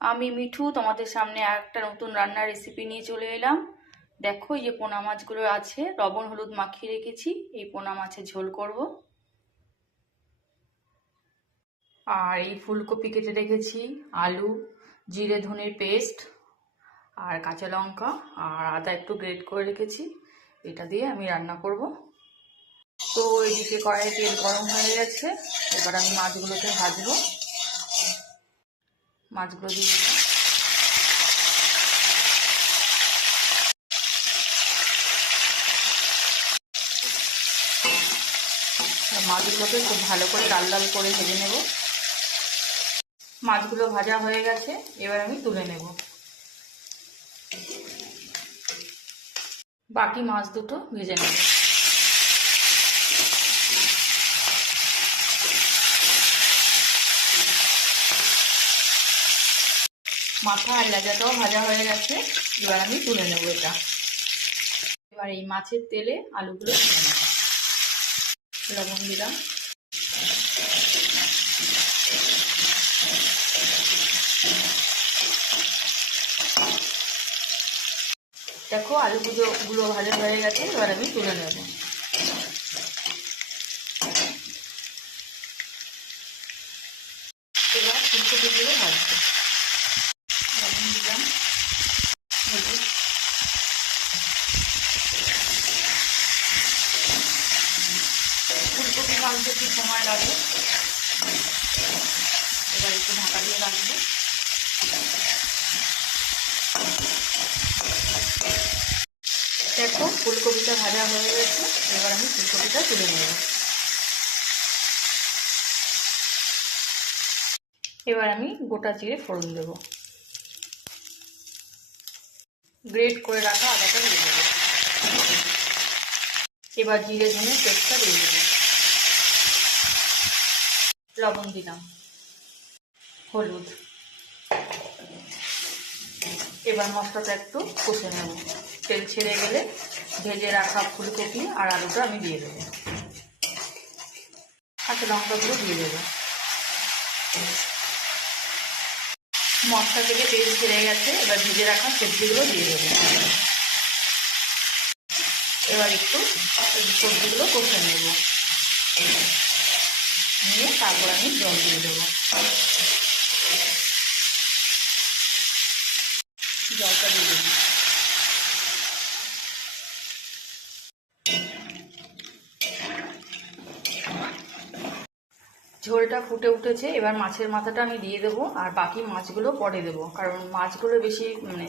আমি মিঠু তোমাদের সামনে একটা নতুন রান্নার রেসিপি নিয়ে চলে এলাম। দেখো এই যে পোনা মাছগুলো আছে, লবণ হলুদ মাখিয়ে রেখেছি। এই পোনা মাছের ঝোল করব। আর এই ফুলকপি কেটে রেখেছি, আলু, জিরে ধনের পেস্ট, আর কাঁচা লঙ্কা আর আদা একটু গ্রেট করে রেখেছি। এটা দিয়ে আমি রান্না করব। তো এদিকে কড়াইয়ে তেল গরম হয়ে গেছে, এবার আমি মাছগুলোকে ভাজবো। মাছগুলো দিয়ে দিলাম। মাছগুলোকে খুব ভালো করে লাল লাল করে ভেজে নেব। মাছগুলো ভাজা হয়ে গেছে, এবার আমি তুলে নেব। বাকি মাছ দুটো ভেজে নেব। মাথা আর লেজাটাও ভাজা হয়ে গেছে, এবার আমি তুলে নেব এটা। এবার এই মাছের তেলে আলুগুলো ভেজে নেব। লবণ দিলাম, দেখো আলুগুলো ভাজা হয়ে গেছে, এবার আমি তুলে নেব। এবার ফুলকপিগুলো ভাজবো। লবণ দিলাম, হলুদ, ফুলকপি ভাজতে একটু সময় লাগে। এবার একটু ঢাকা দিয়ে রাখবো। দেখো ফুলকপিটা ভাজা হয়ে গেছে, এবার আমি ফুলকপিটা তুলে নেব। এবার আমি গোটা জিরে ফোড়ন দেব। গ্রেট করে রাখা আদাটা দিয়ে দেবো। এবার জিরে ধনে পেস্টটা দিয়ে দেবো। লবণ দিলাম, হলুদ। এবার মশলাটা একটু কষে নেব। তেল ছেড়ে গেলে ভেজে রাখা ফুলকপি আর আলুটা আমি দিয়ে দেবো। কাঁচা লঙ্কাগুলো দিয়ে দেবো। মশলা থেকে তেল ছেড়ে গেছে, এবার ভেজে রাখা সবজিগুলো দিয়ে দেবো। এবার একটু সবজিগুলো কষে নেব, নিয়ে তারপর আমি জল দিয়ে দেবো। জলটা দিয়ে দেবো। ঝোলটা ফুটে উঠেছে, এবার মাছের মাথাটা আমি দিয়ে দেবো, আর বাকি মাছগুলো পরে দেবো, কারণ মাছগুলো বেশি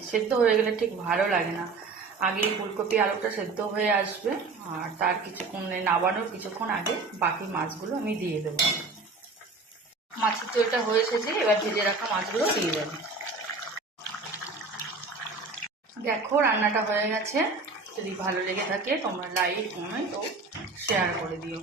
সেদ্ধ হয়ে গেলে ঠিক ভালো লাগে না। আগে ফুলকপি আলুটা সেদ্ধ হয়ে আসবে, আর তার কিছুক্ষণ নাবানোর কিছুক্ষণ আগে বাকি মাছগুলো আমি দিয়ে দেবো। মাছের ঝোলটা হয়ে এসেছে, এবার ভেজে রাখা মাছগুলো দিয়ে দেবো। দেখো রান্নাটা হয়ে গেছে। যদি ভালো লেগে থাকে তোমরা লাইক, কমেন্ট ও শেয়ার করে দিও।